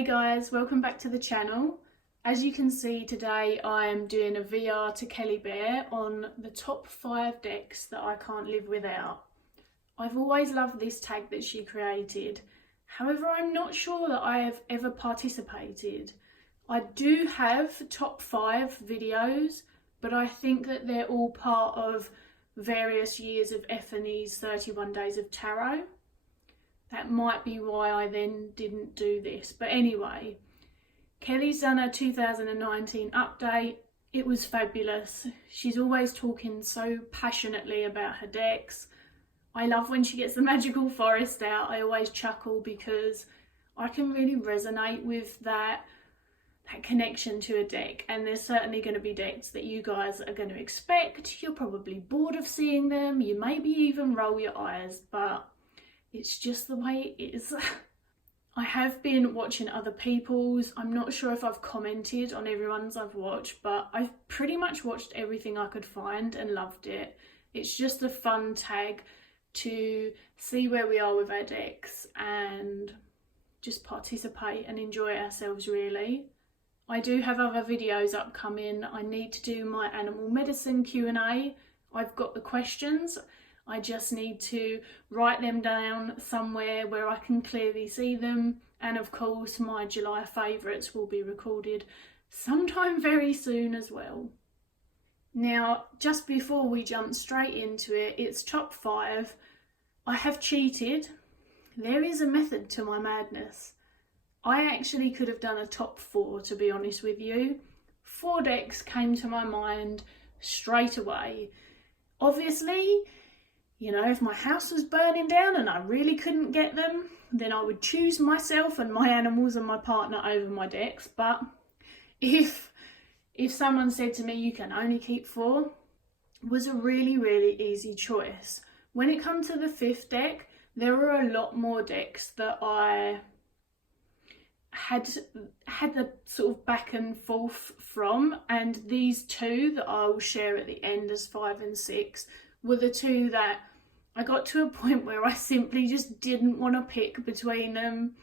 Hey guys, welcome back to the channel. As you can see today I am doing a 𝗧𝗂𝗊𝗂𝗊𝗺 on the top 5 decks that I can't live without. I've always loved this tag that she created, however I'm not sure that I have ever participated. I do have top 5 videos, but I think that they're all part of various years of 𝗵𝘁𝗍𝗄's 31 Days of Tarot. That might be why I then didn't do this. But anyway, Kelly's done her 2019 update. It was fabulous. She's always talking so passionately about her decks. I love when she gets the magical forest out. I always chuckle because I can really resonate with that connection to a deck, and there's certainly going to be decks that you guys are going to expect. You're probably bored of seeing them. You maybe even roll your eyes, but it's just the way it is. I have been watching other people's. I'm not sure if I've commented on everyone's I've watched, but I've pretty much watched everything I could find and loved it. It's just a fun tag to see where we are with our decks and just participate and enjoy ourselves really. I do have other videos upcoming. I need to do my animal medicine Q&A. I've got the questions. I just need to write them down somewhere where I can clearly see them. And of course my July favourites will be recorded sometime very soon as well. Now, just before we jump straight into it, it's top 5. I have cheated. There is a method to my madness. I actually could have done a top 4, to be honest with you. 4 decks came to my mind straight away. Obviously, you know, if my house was burning down and I really couldn't get them, then I would choose myself and my animals and my partner over my decks. But if someone said to me, you can only keep 4, it was a really, really easy choice. When it comes to the 5th deck, there were a lot more decks that I had the sort of back and forth from, and these 2 that I will share at the end as 5 and 6 were the 2 that I got to a point where I simply just didn't want to pick between them.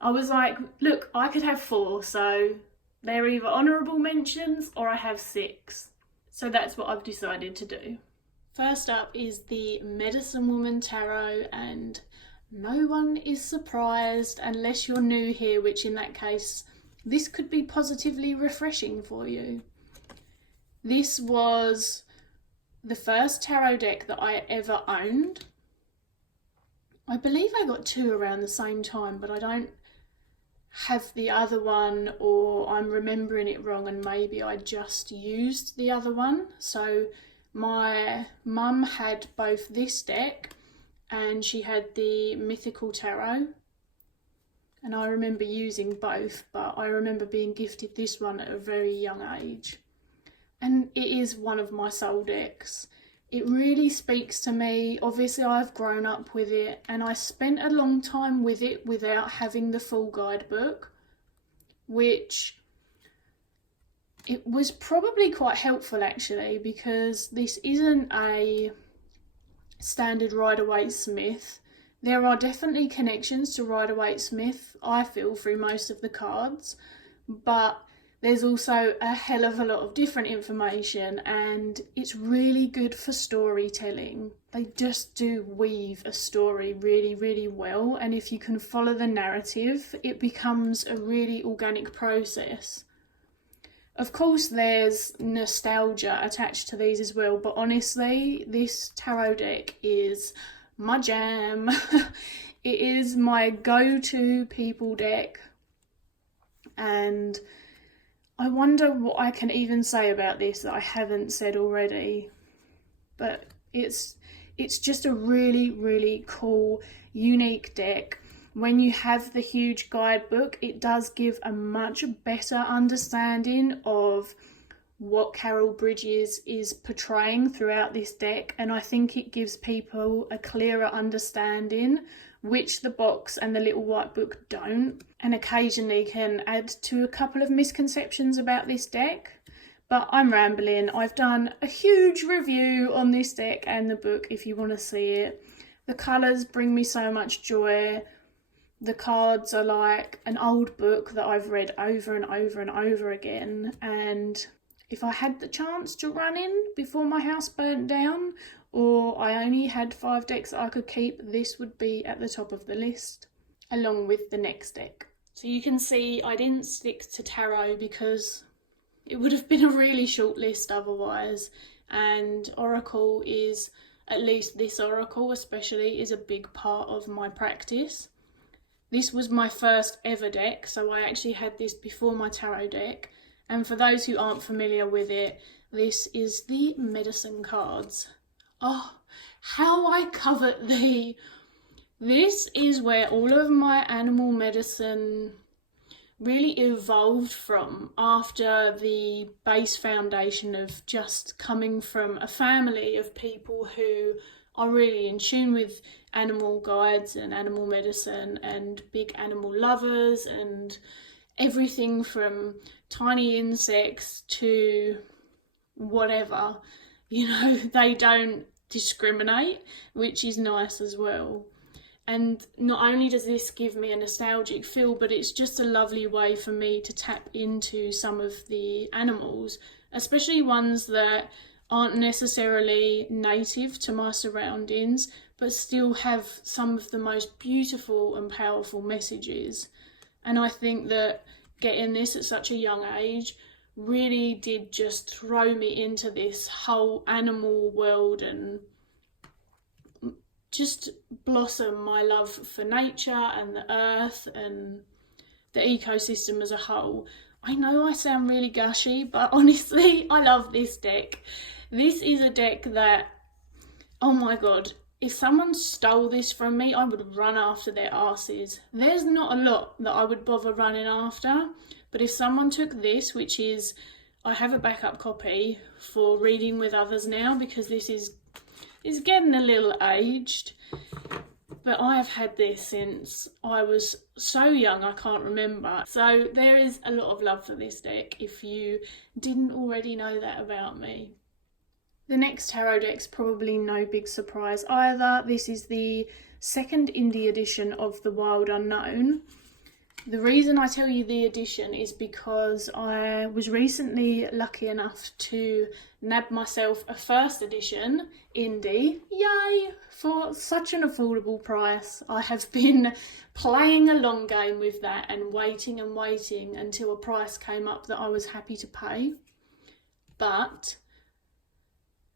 I was like, look, I could have 4, so they're either honourable mentions or I have 6. So that's what I've decided to do. First up is the Medicine Woman Tarot, and no one is surprised unless you're new here, which in that case, this could be positively refreshing for you. This was the first tarot deck that I ever owned. I believe I got 2 around the same time, but I don't have the other one, or I'm remembering it wrong and maybe I just used the other one. So my mum had both this deck and she had the Mythical Tarot, and I remember using both, but I remember being gifted this one at a very young age. And it is one of my soul decks. It really speaks to me. Obviously I've grown up with it and I spent a long time with it without having the full guidebook, which it was probably quite helpful actually, because this isn't a standard 𝗧𝗂𝗧𝗀𝗧. There are definitely connections to 𝗧𝗂𝗧𝗧𝗀, I feel, through most of the cards, but there's also a hell of a lot of different information, and it's really good for storytelling. They just do weave a story really, really well, and if you can follow the narrative, it becomes a really organic process. Of course, there's nostalgia attached to these as well, but honestly, this tarot deck is my jam. It is my go-to people deck, and I wonder what I can even say about this that I haven't said already. But it's just a really, really cool, unique deck. When you have the huge guidebook, it does give a much better understanding of what Carol Bridges is portraying throughout this deck, and I think it gives people a clearer understanding, which the box and the little white book don't, and occasionally can add to a couple of misconceptions about this deck. But I'm rambling. I've done a huge review on this deck and the book if you want to see it. The colours bring me so much joy. The cards are like an old book that I've read over and over and over again, and if I had the chance to run in before my house burnt down, or I only had 5 decks that I could keep, this would be at the top of the list, along with the next deck. So you can see I didn't stick to tarot because it would have been a really short list otherwise, and Oracle is, at least this Oracle especially, is a big part of my practice. This was my first ever deck, so I actually had this before my tarot deck. And for those who aren't familiar with it, this is the medicine cards. Oh, how I covet thee. This is where all of my animal medicine really evolved from, after the base foundation of just coming from a family of people who are really in tune with animal guides and animal medicine and big animal lovers and everything from tiny insects to whatever, you know, they don't discriminate, which is nice as well. And not only does this give me a nostalgic feel, but it's just a lovely way for me to tap into some of the animals, especially ones that aren't necessarily native to my surroundings, but still have some of the most beautiful and powerful messages. And I think that getting this at such a young age really did just throw me into this whole animal world and just blossom my love for nature and the earth and the ecosystem as a whole. I know I sound really gushy, but honestly, I love this deck. This is a deck that, oh my god, if someone stole this from me, I would run after their asses. There's not a lot that I would bother running after, but if someone took this, which is, I have a backup copy for reading with others now because this is getting a little aged, but I have had this since I was so young I can't remember. So there is a lot of love for this deck if you didn't already know that about me. The next tarot deck's probably no big surprise either. This is the second indie edition of the Wild Unknown. The reason I tell you the edition is because I was recently lucky enough to nab myself a first edition indie, yay, for such an affordable price. I have been playing a long game with that and waiting until a price came up that I was happy to pay. But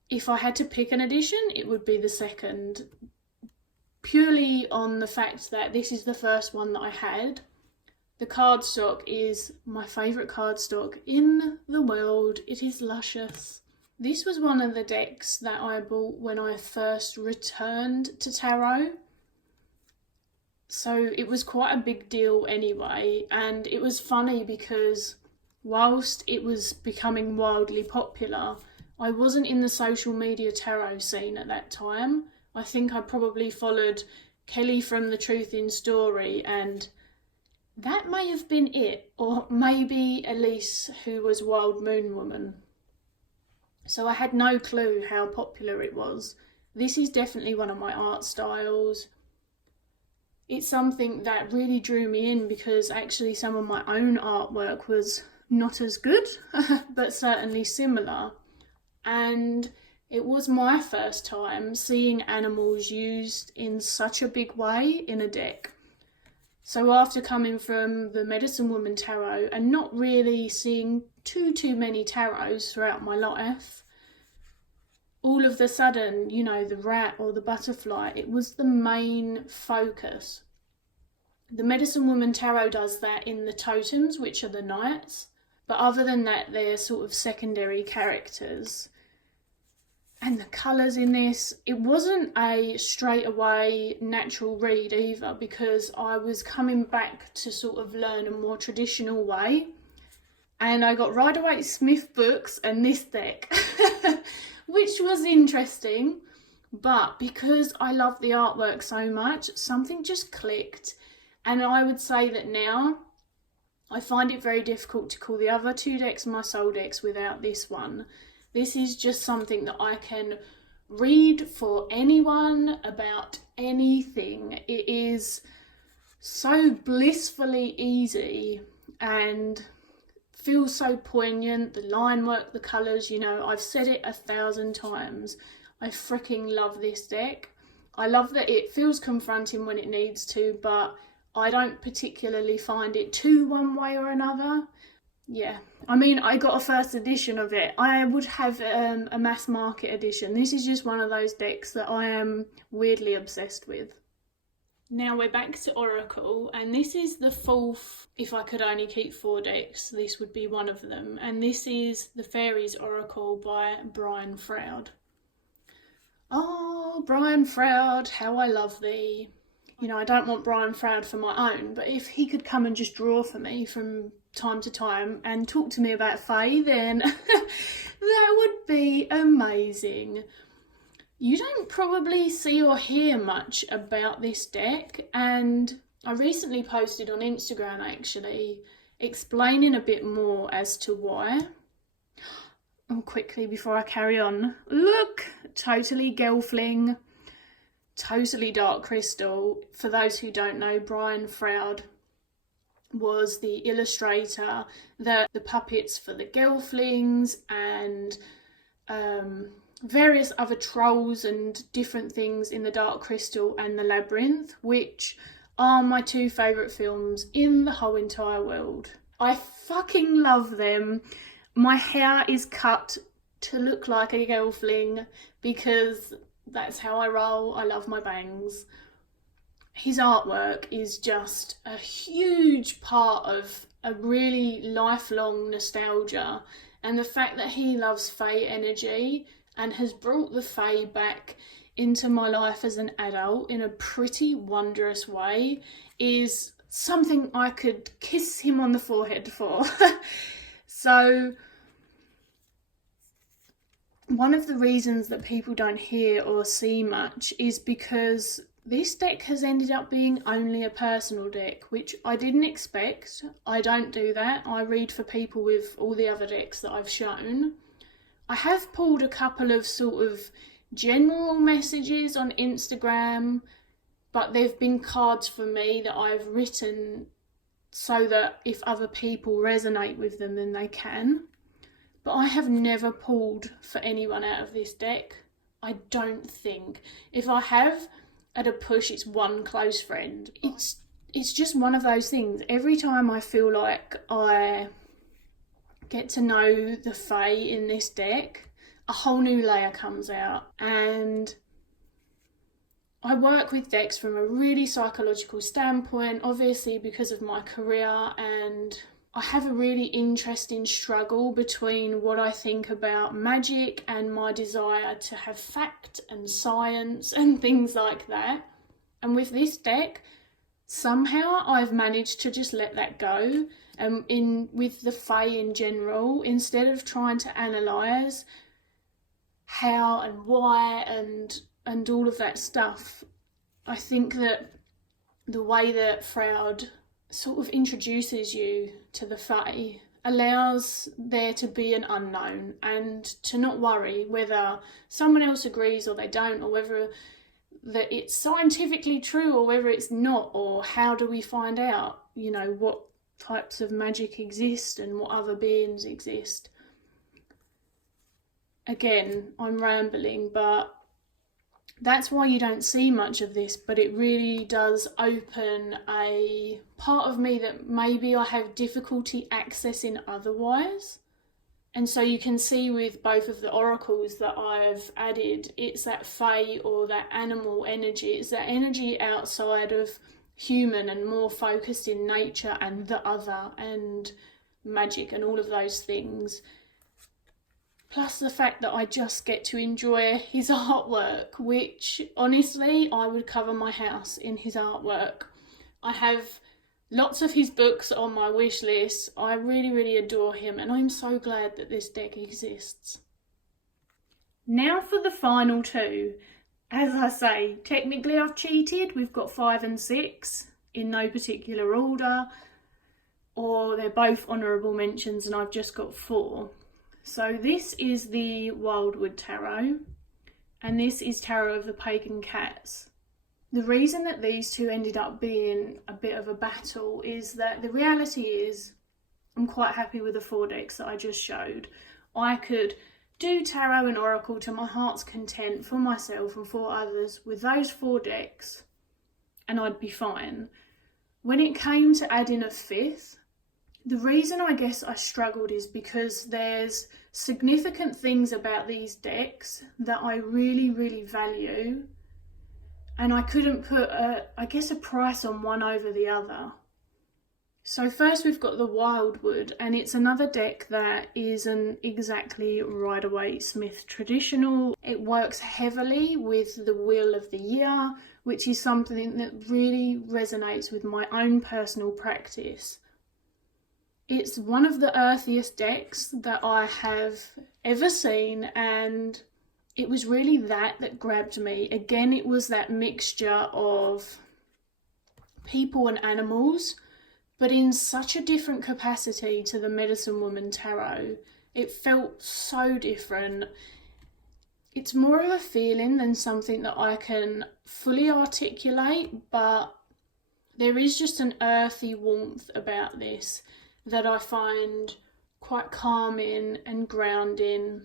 if I had to pick an edition, it would be the second, purely on the fact that this is the first one that I had. The cardstock is my favourite cardstock in the world. It is luscious. This was one of the decks that I bought when I first returned to tarot. So it was quite a big deal anyway, and it was funny because whilst it was becoming wildly popular, I wasn't in the social media tarot scene at that time. I think I probably followed Kelly from The Truth in Story, and that may have been it, or maybe Elise, who was Wild Moon Woman. So I had no clue how popular it was. This is definitely one of my art styles. It's something that really drew me in because actually some of my own artwork was not as good, but certainly similar. And it was my first time seeing animals used in such a big way in a deck. So after coming from the Medicine Woman Tarot and not really seeing too many tarots throughout my life, all of a sudden, you know, the rat or the butterfly, it was the main focus. The Medicine Woman Tarot does that in the totems, which are the knights, but other than that, they're sort of secondary characters. And the colours in this, it wasn't a straight away natural read either, because I was coming back to sort of learn a more traditional way. And I got Rider-Waite-Smith books and this deck, which was interesting. But because I love the artwork so much, something just clicked. And I would say that now I find it very difficult to call the other two decks my soul decks without this one. This is just something that I can read for anyone about anything. It is so blissfully easy and feels so poignant. The line work, the colours, you know, I've said it 1,000 times. I freaking love this deck. I love that it feels confronting when it needs to, but I don't particularly find it too one way or another. Yeah, I mean, I got a first edition of it. I would have a mass market edition. This is just one of those decks that I am weirdly obsessed with. Now we're back to Oracle, and this is the fourth. If I could only keep 4 decks, this would be one of them. And this is the Fairies Oracle by Brian Froud. Oh, Brian Froud, how I love thee. You know, I don't want Brian Froud for my own, but if he could come and just draw for me from time to time and talk to me about Fae, then that would be amazing. You don't probably see or hear much about this deck, and I recently posted on Instagram actually explaining a bit more as to why. Oh, quickly before I carry on, look, totally Gelfling, totally Dark Crystal. For those who don't know, Brian Froud was the illustrator, the puppets for the Gelflings and various other trolls and different things in the Dark Crystal and the Labyrinth, which are my 2 favourite films in the whole entire world. I fucking love them. My hair is cut to look like a Gelfling because that's how I roll. I love my bangs. His artwork is just a huge part of a really lifelong nostalgia, and the fact that he loves Fae energy and has brought the Fae back into my life as an adult in a pretty wondrous way is something I could kiss him on the forehead for. So one of the reasons that people don't hear or see much is because this deck has ended up being only a personal deck, which I didn't expect. I don't do that. I read for people with all the other decks that I've shown. I have pulled a couple of sort of general messages on Instagram, but they've been cards for me that I've written so that if other people resonate with them, then they can. But I have never pulled for anyone out of this deck. I don't think. If I have, at a push, it's one close friend. It's just one of those things. Every time I feel like I get to know the Fae in this deck, a whole new layer comes out. And I work with decks from a really psychological standpoint, obviously because of my career, and I have a really interesting struggle between what I think about magic and my desire to have fact and science and things like that. And with this deck, somehow I've managed to just let that go. And with the Fae in general, instead of trying to analyse how and why and all of that stuff, I think that the way that Froud sort of introduces you to the Fae allows there to be an unknown and to not worry whether someone else agrees or they don't, or whether that it's scientifically true or whether it's not, or how do we find out, you know, what types of magic exist and what other beings exist. Again, I'm rambling, but that's why you don't see much of this, but it really does open a part of me that maybe I have difficulty accessing otherwise. And so you can see with both of the oracles that I've added, it's that Fae or that animal energy. It's that energy outside of human and more focused in nature and the other and magic and all of those things. Plus the fact that I just get to enjoy his artwork, which honestly, I would cover my house in his artwork. I have lots of his books on my wish list. I really, really adore him, and I'm so glad that this deck exists. Now for the final 2. As I say, technically I've cheated. We've got 5 and 6 in no particular order, or they're both honourable mentions and I've just got 4. So this is the Wildwood Tarot, and this is Tarot of the Pagan Cats. The reason that these two ended up being a bit of a battle is that the reality is I'm quite happy with the 4 decks that I just showed. I could do tarot and oracle to my heart's content for myself and for others with those 4 decks and I'd be fine. When it came to adding a 5th, the reason I guess I struggled is because there's significant things about these decks that I really, really value, and I couldn't put a price on one over the other. So first we've got the Wildwood, and it's another deck that isn't exactly 𝗨𝗿𝗺𝗀𝗺 traditional. It works heavily with the Wheel of the Year, which is something that really resonates with my own personal practice. It's one of the earthiest decks that I have ever seen, and it was really that grabbed me. Again, it was that mixture of people and animals, but in such a different capacity to the Medicine Woman Tarot. It felt so different. It's more of a feeling than something that I can fully articulate, but there is just an earthy warmth about this that I find quite calming and grounding.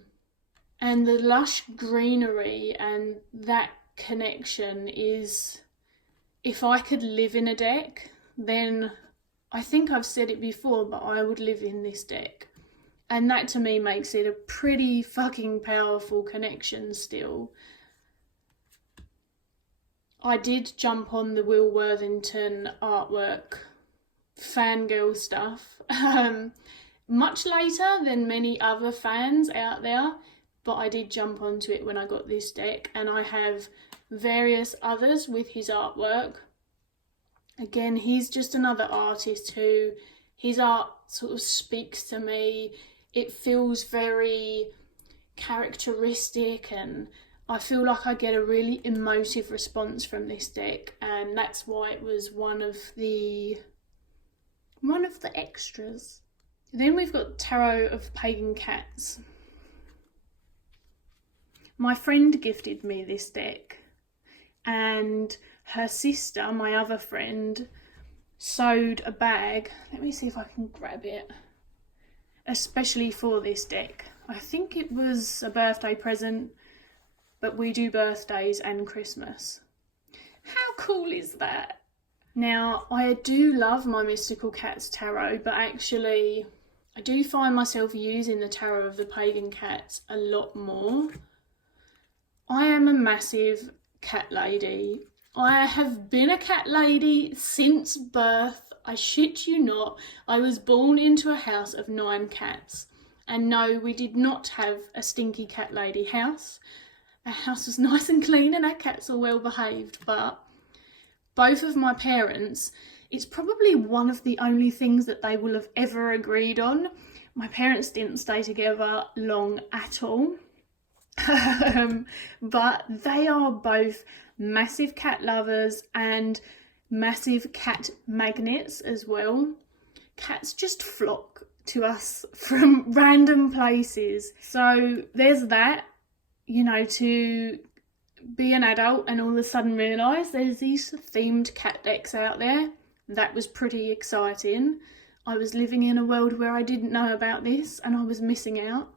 And the lush greenery and that connection is, if I could live in a deck, then I think I've said it before, but I would live in this deck. And that to me makes it a pretty fucking powerful connection still. I did jump on the 𝗪𝗏𝗯𝘀𝗶𝘁 artwork fangirl stuff much later than many other fans out there, but I did jump onto it when I got this deck, and I have various others with his artwork. Again, he's just another artist who his art sort of speaks to me. It feels very characteristic, and I feel like I get a really emotive response from this deck, and that's why it was one of the extras. Then we've got Tarot of Pagan Cats. My friend gifted me this deck, and her sister, my other friend, sewed a bag. Let me see if I can grab it. Especially for this deck. I think it was a birthday present, but we do birthdays and Christmas. How cool is that? Now, I do love my Mystical Cats tarot, but actually I do find myself using the Tarot of the Pagan Cats a lot more. I am a massive cat lady. I have been a cat lady since birth. I shit you not. I was born into a house of 9 cats. And no, we did not have a stinky cat lady house. Our house was nice and clean and our cats are well behaved, but both of my parents, it's probably one of the only things that they will have ever agreed on. My parents didn't stay together long at all. But they are both massive cat lovers and massive cat magnets as well. Cats just flock to us from random places. So there's that, you know, to be an adult and all of a sudden realise there's these themed cat decks out there. That was pretty exciting. I was living in a world where I didn't know about this and I was missing out.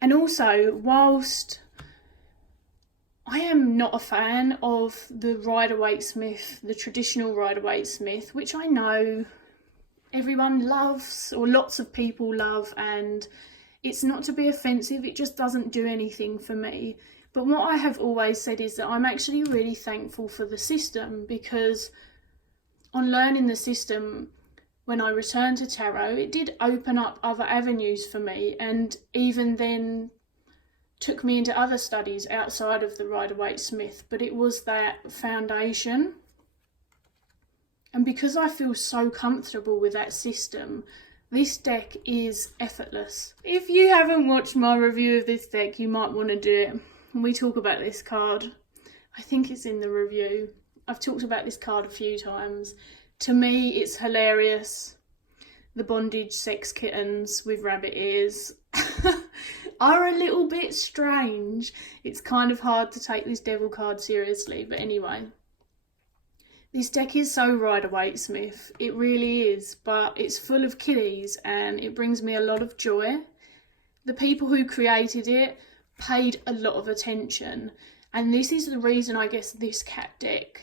And also, whilst I am not a fan of the 𝗨𝗿𝗺𝗺𝗀𝗺, the traditional 𝗨𝗨𝗺𝗺, which I know everyone loves, or lots of people love, and it's not to be offensive, it just doesn't do anything for me. But what I have always said is that I'm actually really thankful for the system, because on learning the system, when I returned to tarot, it did open up other avenues for me, and even then took me into other studies outside of the 𝗨𝗨𝗺𝗺𝗺, but it was that foundation. And because I feel so comfortable with that system, this deck is effortless. If you haven't watched my review of this deck, you might want to do it. We talk about this card. I think it's in the review. I've talked about this card a few times. To me, it's hilarious. The bondage sex kittens with rabbit ears. are a little bit strange. It's kind of hard to take this devil card seriously, but anyway. This deck is so 𝗧𝗿𝗺𝗺, it really is, but it's full of kiddies and it brings me a lot of joy. The people who created it paid a lot of attention, and this is the reason I guess this cat deck,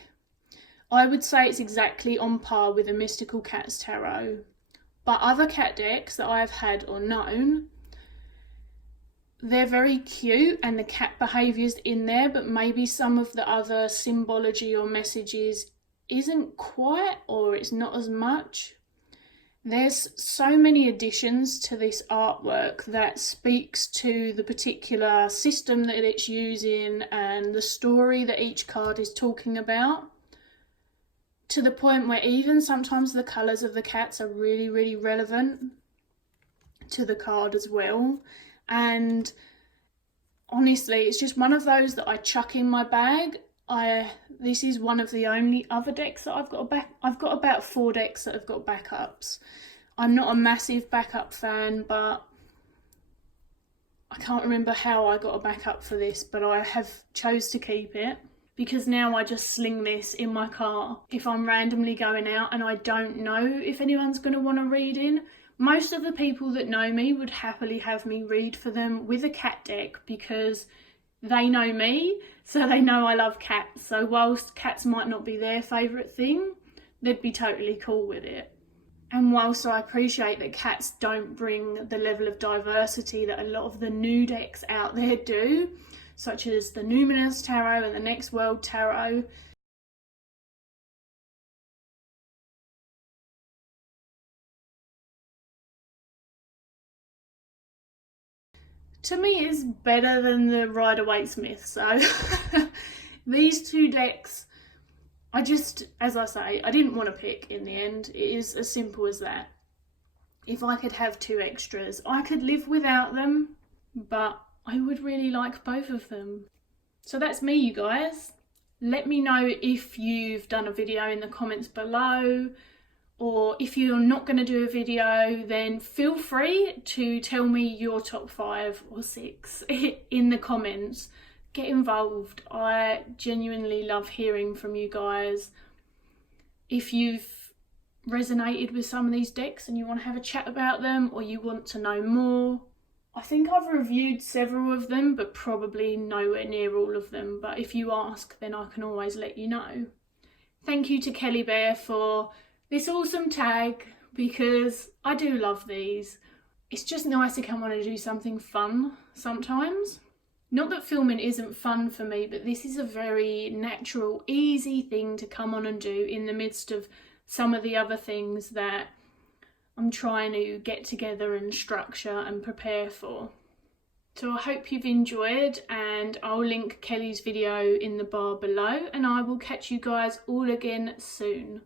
I would say it's exactly on par with the Mystical Cats Tarot. But other cat decks that I've had or known, they're very cute and the cat behaviour's in there, but maybe some of the other symbology or messages isn't quite, or it's not as much. There's so many additions to this artwork that speaks to the particular system that it's using and the story that each card is talking about, to the point where even sometimes the colours of the cats are really, really relevant to the card as well. And honestly, it's just one of those that I chuck in my bag. This is one of the only other decks that I've got I've got about 4 decks that have got backups. I'm not a massive backup fan, but I can't remember how I got a backup for this, but I have chose to keep it because now I just sling this in my car if I'm randomly going out and I don't know if anyone's going to want a reading. Most of the people that know me would happily have me read for them with a cat deck because they know me, so they know I love cats. So whilst cats might not be their favourite thing, they'd be totally cool with it. And whilst I appreciate that cats don't bring the level of diversity that a lot of the new decks out there do, such as the Numinous Tarot and the Next World Tarot, to me is better than the 𝗧𝗿𝗺𝗺. So these 2 decks, I just, as I say, I didn't want to pick in the end. It is as simple as that. If I could have 2 extras, I could live without them, but I would really like both of them. So that's me, you guys. Let me know if you've done a video in the comments below, or if you're not going to do a video, then feel free to tell me your top 5 or 6 in the comments. Get involved. I genuinely love hearing from you guys. If you've resonated with some of these decks and you want to have a chat about them, or you want to know more, I think I've reviewed several of them, but probably nowhere near all of them. But if you ask, then I can always let you know. Thank you to 𝗪𝗿𝗺 for this awesome tag, because I do love these. It's just nice to come on and do something fun sometimes. Not that filming isn't fun for me, but this is a very natural, easy thing to come on and do in the midst of some of the other things that I'm trying to get together and structure and prepare for. So I hope you've enjoyed, and I'll link Kelly's video in the bar below, and I will catch you guys all again soon.